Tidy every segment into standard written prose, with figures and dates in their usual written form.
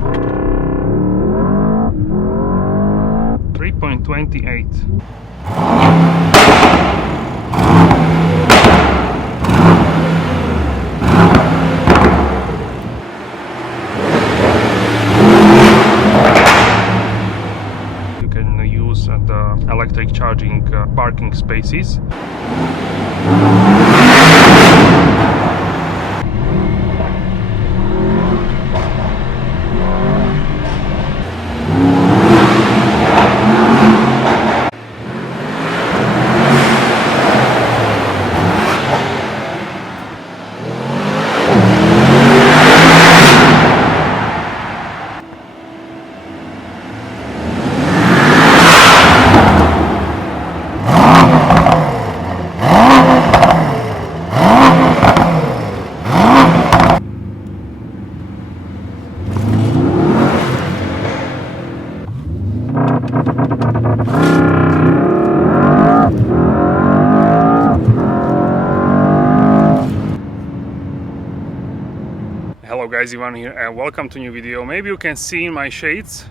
3.28. You can use the electric charging parking spaces. Hello guys, Ivan here and welcome to a new video. Maybe you can see in my shades,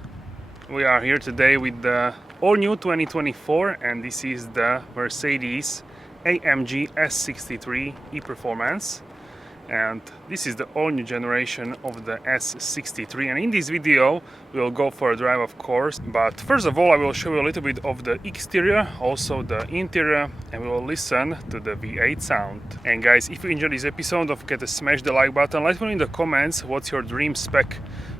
we are here today with the all new 2024 and this is the Mercedes AMG S63 e-Performance, and this is the all new generation of the S63, and in this video we'll go for a drive of course, but first of all I will show you a little bit of the exterior, also the interior, and we will listen to the V8 sound. And guys, if you enjoyed this episode, don't forget to smash the like button, let me know in the comments what's your dream spec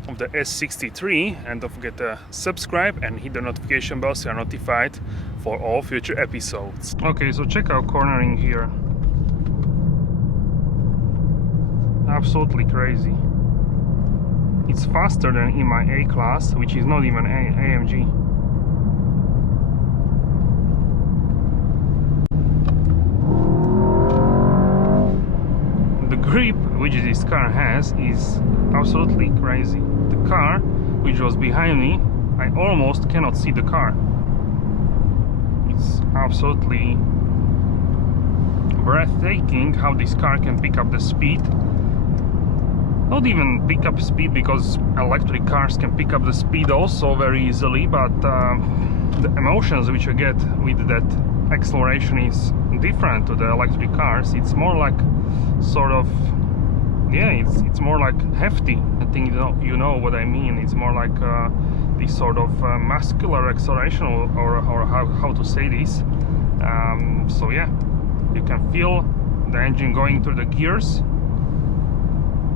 of the S63, and don't forget to subscribe and hit the notification bell so you're notified for all future episodes. Okay, so check out cornering here. Absolutely crazy. It's faster than in my A class, which is not even AMG. The grip which this car has is absolutely crazy. The car which was behind me, I almost cannot see the car. It's absolutely breathtaking how this car can pick up the speed. Not even pick up speed, because electric cars can pick up the speed also very easily, but the emotions which you get with that acceleration is different to the electric cars. It's more like sort of, yeah, it's more like hefty. I think you know what I mean. It's more like this sort of muscular acceleration, or how to say this. So yeah, you can feel the engine going through the gears,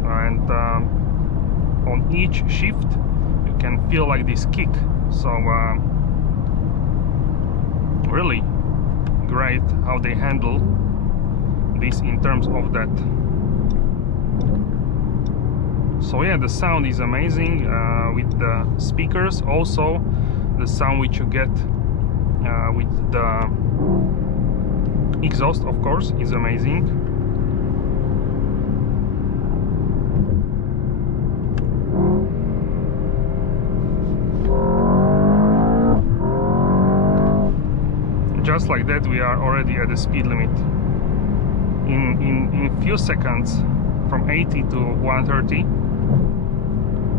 and on each shift you can feel like this kick. So really great how they handle this in terms of that. So yeah, the sound is amazing with the speakers. Also the sound which you get with the exhaust, of course, is amazing. Just like that, we are already at the speed limit. In few seconds, from 80 to 130.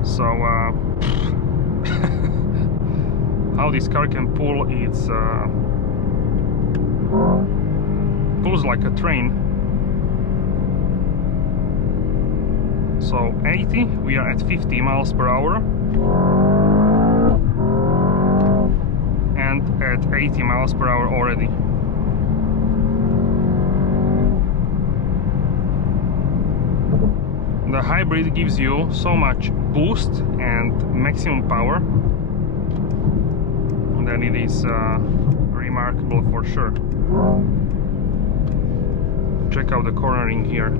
So how this car can pull, it's pulls like a train. So 80, we are at 50 miles per hour. And at 80 miles per hour already. The hybrid gives you so much boost and maximum power that it is remarkable for sure. Check out the cornering here.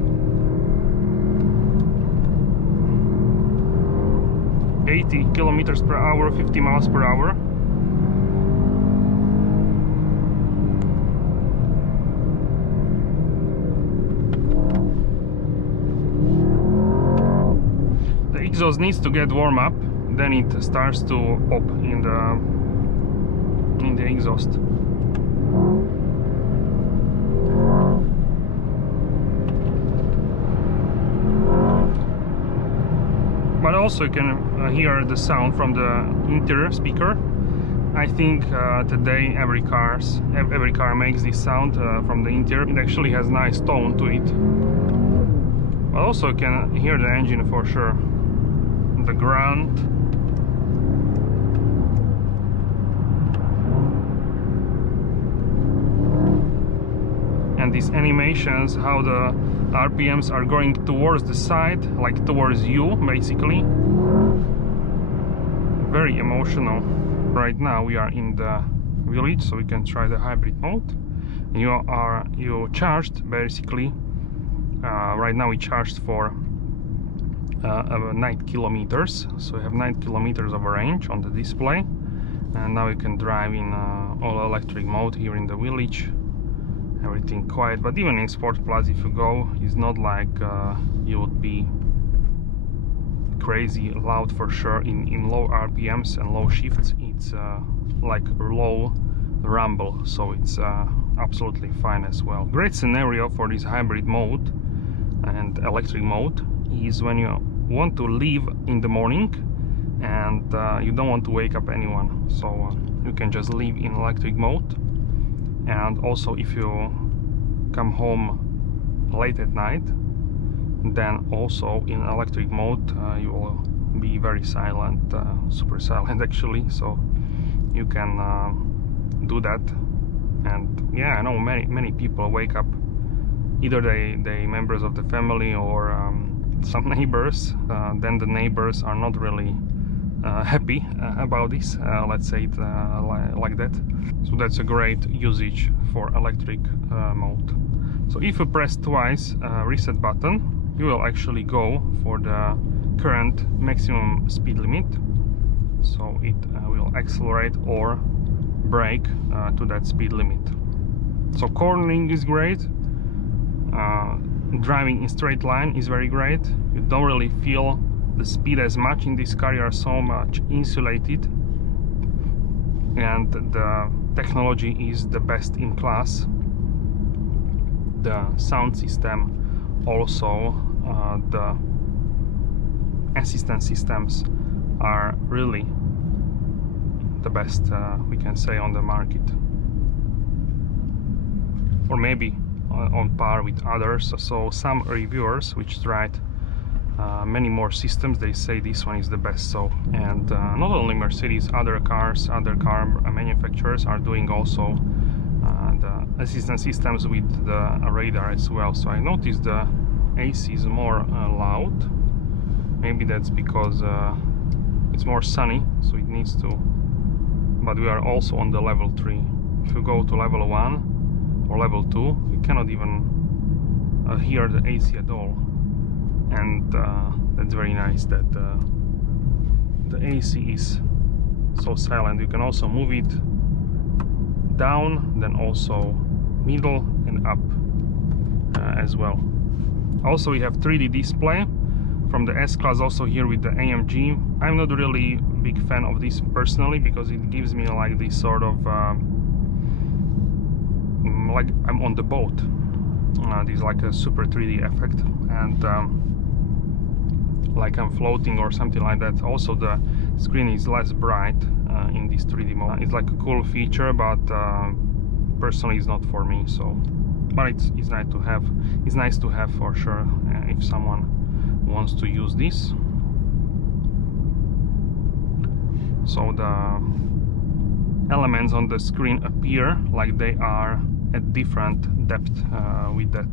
80 kilometers per hour, 50 miles per hour. Exhaust needs to get warm up, then it starts to pop in the exhaust. But also you can hear the sound from the interior speaker. I think today every car makes this sound from the interior. It actually has nice tone to it. But also you can hear the engine for sure. The grunt. And these animations, how the RPMs are going towards the side, like towards you basically. Very emotional. Right now we are in the village, so we can try the hybrid mode. You charged basically. Right now we charged for 9 kilometers, so we have 9 kilometers of range on the display, and now you can drive in all electric mode here in the village. Everything quiet, but even in Sport Plus, if you go, it's not like you would be crazy loud for sure. In low RPMs and low shifts, it's like low rumble, so it's absolutely fine as well. Great scenario for this hybrid mode and electric mode is when you want to leave in the morning and you don't want to wake up anyone, so you can just leave in electric mode. And also if you come home late at night, then also in electric mode you will be very silent, super silent actually, so you can do that. And yeah, I know many people wake up, either they members of the family or some neighbors, then the neighbors are not really happy about this, let's say it like that. So that's a great usage for electric mode. So if you press twice reset button, you will actually go for the current maximum speed limit, so it will accelerate or brake to that speed limit. So cornering is great, driving in straight line is very great. You don't really feel the speed as much in this car, you are so much insulated, and the technology is the best in class. The sound system, also the assistance systems are really the best we can say on the market, or maybe on par with others. So some reviewers which tried many more systems, they say this one is the best. So, and not only Mercedes, other car manufacturers are doing also the assistance systems with the radar as well. So I noticed the AC is more loud. Maybe that's because it's more sunny, so it needs to. But we are also on the level 3. If you go to level 1 or level 2, you cannot even hear the AC at all. And that's very nice that the AC is so silent. You can also move it down, then also middle and up as well. Also we have 3D display from the S-Class, also here with the AMG. I'm not really big fan of this personally, because it gives me like this sort of like I'm on the boat. This is like a super 3D effect, and like I'm floating or something like that. Also the screen is less bright in this 3D mode. It's like a cool feature, but personally it's not for me. So, but it's nice to have. It's nice to have for sure if someone wants to use this. So the elements on the screen appear like they are at different depth with that.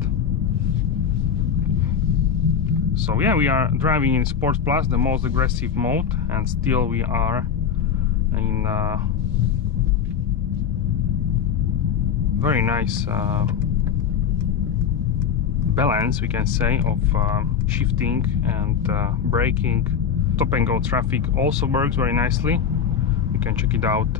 So yeah, we are driving in Sport Plus, the most aggressive mode, and still we are in very nice balance, we can say, of shifting and braking. Stop and go traffic also works very nicely. You can check it out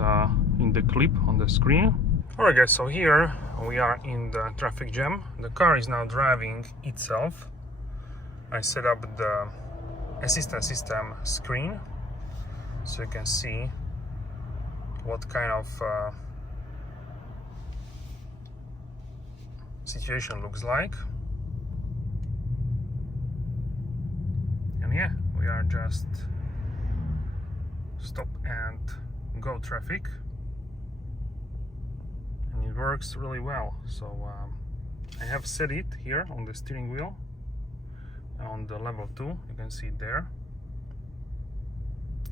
in the clip on the screen. Alright guys, so here we are in the traffic jam. The car is now driving itself. I set up the assistance system screen so you can see what kind of situation looks like. And yeah, we are just stop and go traffic, and it works really well. So I have set it here on the steering wheel on the level 2. You can see it there.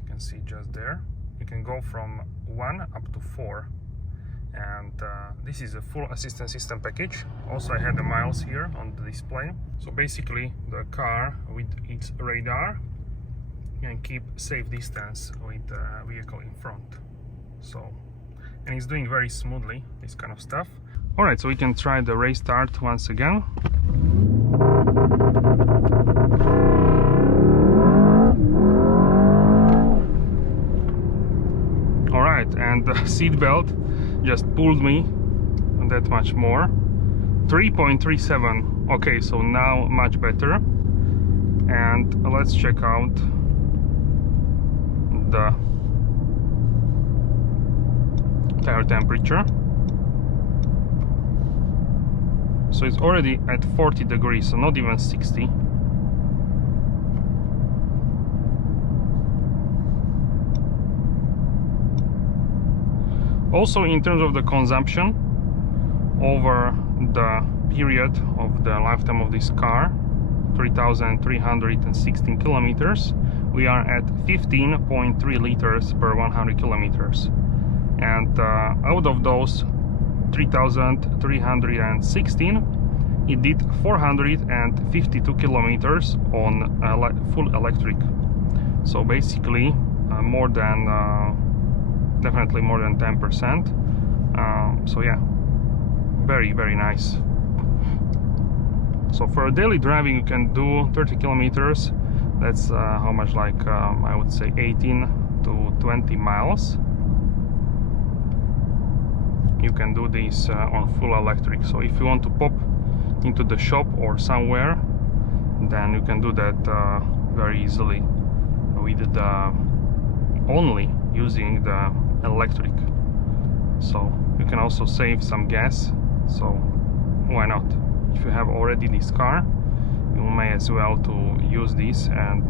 You can see just there. You can go from 1 up to 4, and this is a full assistance system package. Also, I had the miles here on the display. So basically, the car with its radar can keep safe distance with the vehicle in front. So, and it's doing very smoothly this kind of stuff. All right, so we can try the race start once again. All right, and the seat belt just pulled me that much more. 3.37. Okay, so now much better. And let's check out the tire temperature. So it's already at 40 degrees, so not even 60. Also, in terms of the consumption over the period of the lifetime of this car, 3,316 kilometers, we are at 15.3 liters per 100 kilometers. And out of those 3,316, it did 452 kilometers on full electric. So basically more than definitely more than 10%. So yeah, very nice. So for daily driving, you can do 30 kilometers. That's how much, like I would say 18 to 20 miles. You can do this on full electric. So if you want to pop into the shop or somewhere, then you can do that very easily with the only using the electric. So you can also save some gas, so why not? If you have already this car, you may as well to use this and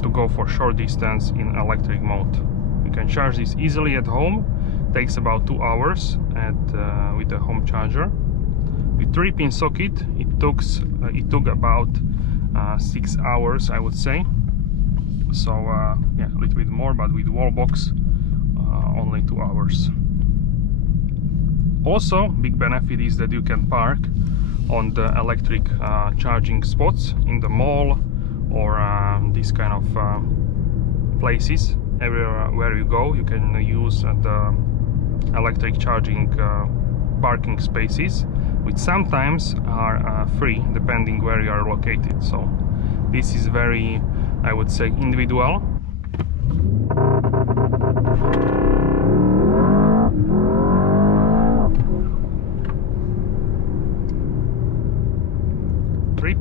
to go for short distance in electric mode. You can charge this easily at home. Takes about 2 hours with the home charger. With 3-pin socket, it took about 6 hours, I would say. So yeah, a little bit more, but with wall box only 2 hours. Also, big benefit is that you can park on the electric charging spots in the mall or these kind of places. Everywhere where you go, you can use the electric charging parking spaces, which sometimes are free depending where you are located. So this is very, I would say, individual.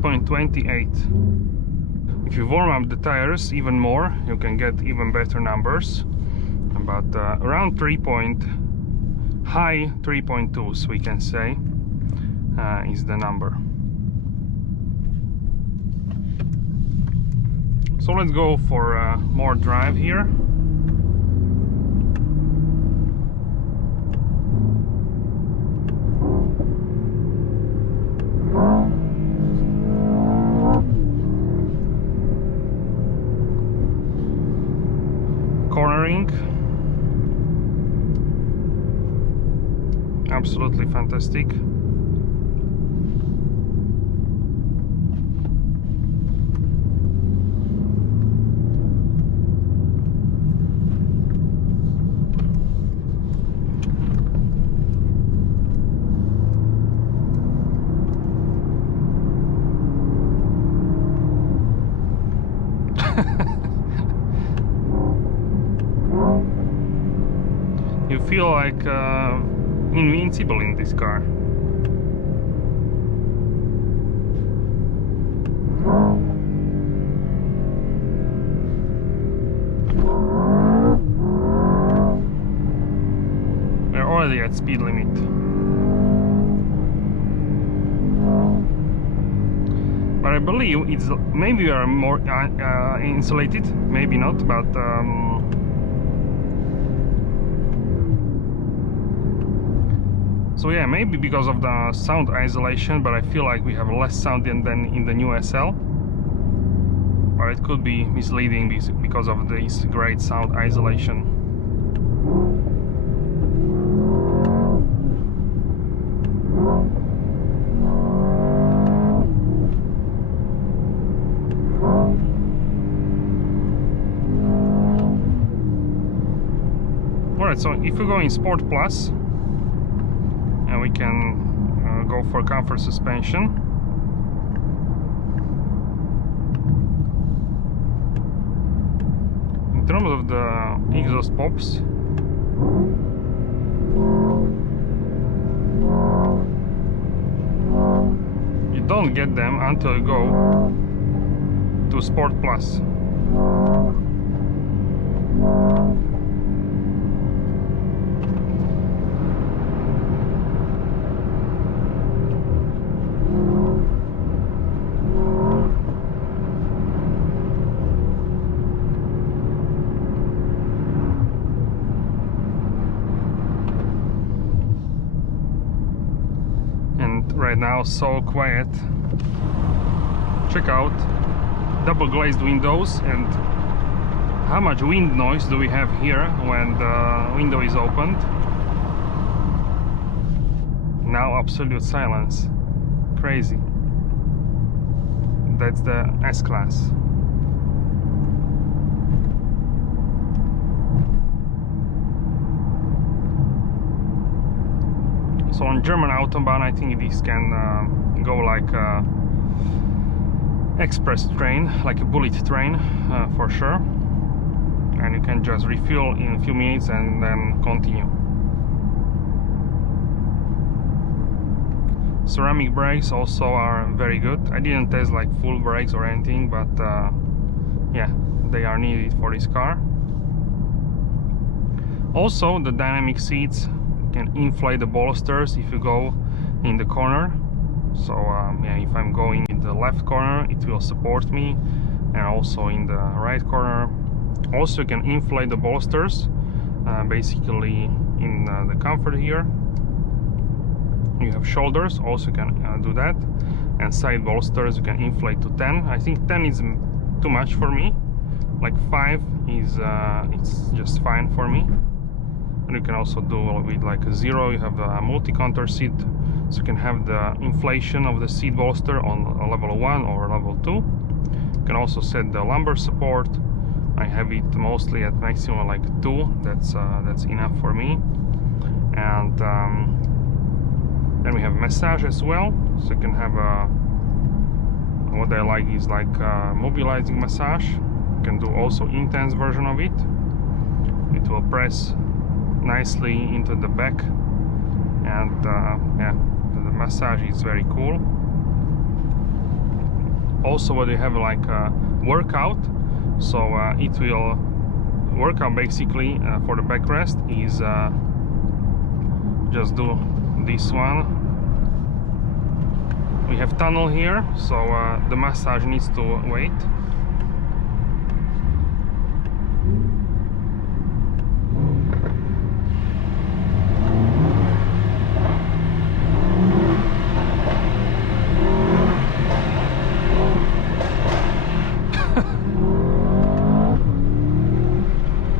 .28. If you warm up the tires even more, you can get even better numbers, but around high 3.2s we can say is the number. So let's go for more drive here. Cornering, absolutely fantastic. You feel like invincible in this car. We're already at speed limit. But I believe it's maybe we are more insulated, maybe not, but so yeah, maybe because of the sound isolation, but I feel like we have less sound than in the new SL. Or it could be misleading because of this great sound isolation. Alright, so if we go in Sport Plus, and we can go for comfort suspension. In terms of the exhaust pops, you don't get them until you go to Sport Plus. Right now, so quiet. Check out double glazed windows, and how much wind noise do we have here when the window is opened. Now absolute silence. Crazy. That's the S-Class. So on German Autobahn, I think this can go like a express train, like a bullet train, for sure. And you can just refuel in a few minutes and then continue. Ceramic brakes also are very good. I didn't test like full brakes or anything, but yeah, they are needed for this car. Also, the dynamic seats can inflate the bolsters if you go in the corner. So yeah, if I'm going in the left corner, it will support me, and also in the right corner. Also, you can inflate the bolsters, basically in the comfort here. You have shoulders, also can do that, and side bolsters you can inflate to 10. I think 10 is too much for me. Like 5 is it's just fine for me. And you can also do with like a 0. You have a multi-contour seat, so you can have the inflation of the seat bolster on a level 1 or level 2. You can also set the lumbar support. I have it mostly at maximum like 2. That's enough for me. And then we have massage as well, so you can have a, what I like is like a mobilizing massage. You can do also intense version of it. It will press nicely into the back, and yeah, the massage is very cool. Also, what you have like a workout, so it will work out basically for the backrest is just do this one. We have tunnel here, so the massage needs to wait.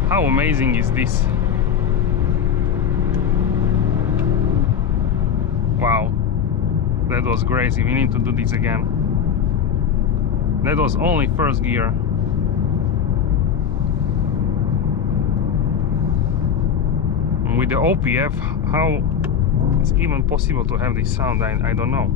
How amazing is this? Wow, that was crazy. We need to do this again. That was only first gear. And with the OPF, how it's even possible to have this sound, I don't know.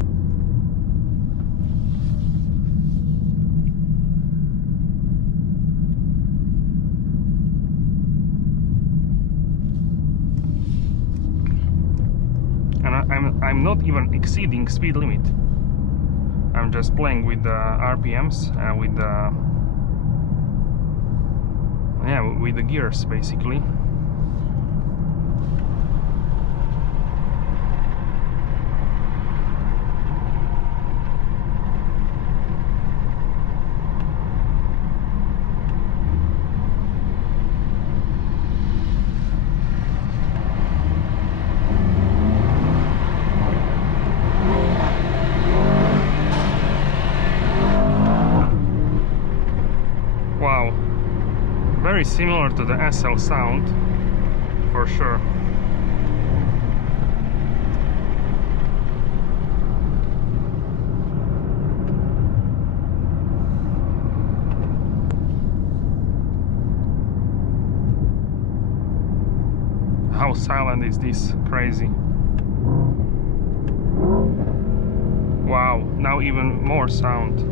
I'm not even exceeding speed limit. I'm just playing with the RPMs and with the with the gears basically. Wow, very similar to the SL sound, for sure. How silent is this? Crazy. Wow, now even more sound.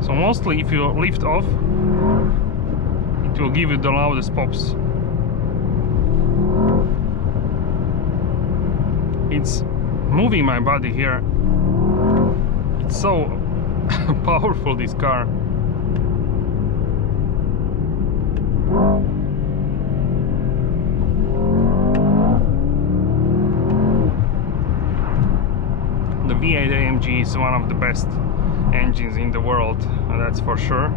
So mostly if you lift off, it will give you the loudest pops. It's moving my body here. It's so powerful, this car. The V8 AMG is one of the best engines in the world, that's for sure.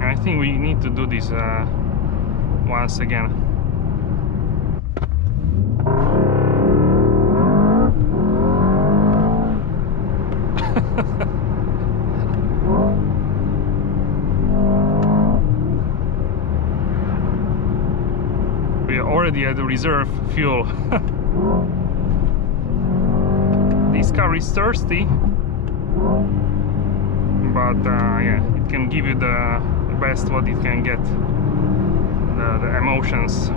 I think we need to do this once again. We are already at the reserve fuel. This car is thirsty, but yeah, it can give you the best what it can get, the emotions.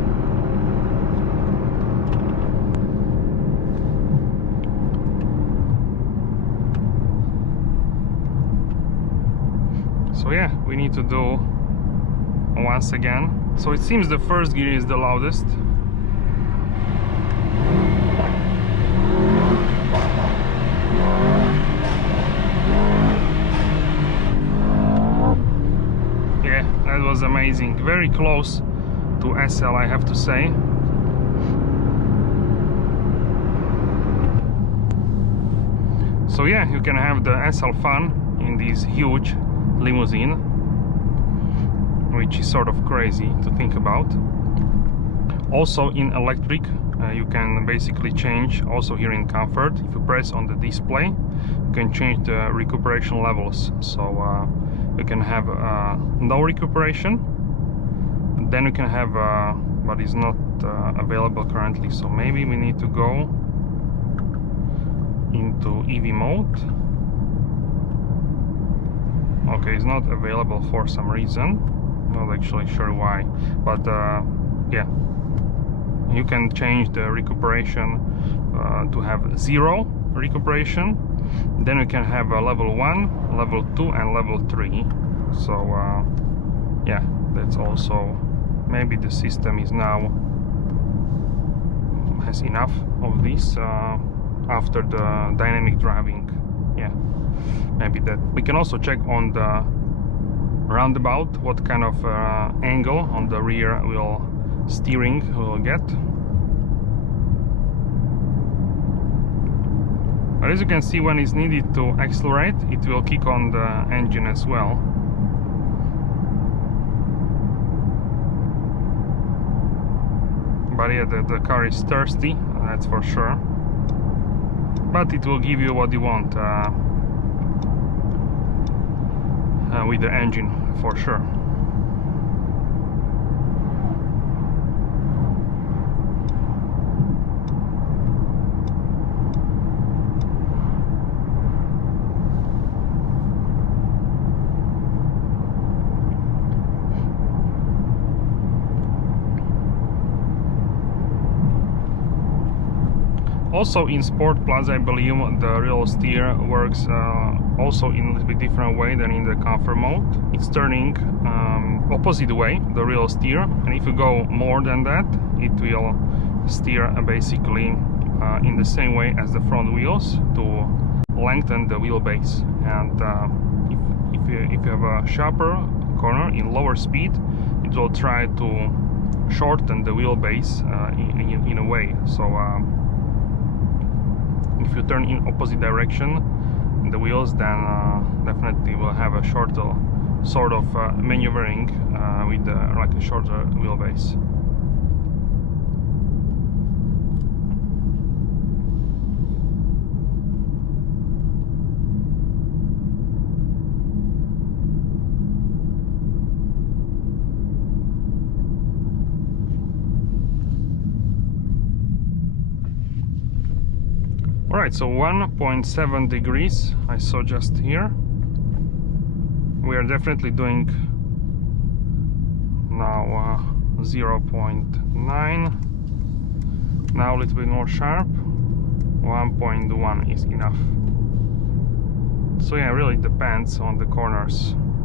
So yeah, we need to do once again. So it seems the first gear is the loudest. Yeah, that was amazing. Very close to SL, I have to say. So yeah, you can have the SL fun in this huge limousine, which is sort of crazy to think about. Also in electric, you can basically change, also here in comfort, if you press on the display, you can change the recuperation levels. So you can have no recuperation, then you can have what is not available currently. So maybe we need to go into EV mode. Okay, it's not available for some reason, not actually sure why, but yeah, you can change the recuperation to have 0 recuperation. Then you can have a level 1, level 2 and level 3. So yeah, that's also, maybe the system is now has enough of this after the dynamic driving. Yeah, maybe that. We can also check on the roundabout what kind of angle on the rear wheel steering we'll get. But as you can see, when it's needed to accelerate, it will kick on the engine as well. But yeah, the car is thirsty, that's for sure. But it will give you what you want with the engine, for sure. Also in Sport Plus, I believe the real steer works also in a little bit different way than in the comfort mode. It's turning opposite way, the real steer, and if you go more than that, it will steer basically in the same way as the front wheels to lengthen the wheelbase. And if you have a sharper corner in lower speed, it will try to shorten the wheelbase in a way. So if you turn in opposite direction the wheels, then definitely will have a shorter sort of maneuvering with like a shorter wheelbase. Alright, so 1.7 degrees I saw just here. We are definitely doing now 0.9. Now a little bit more sharp. 1.1 is enough. So yeah, it really depends on the corners.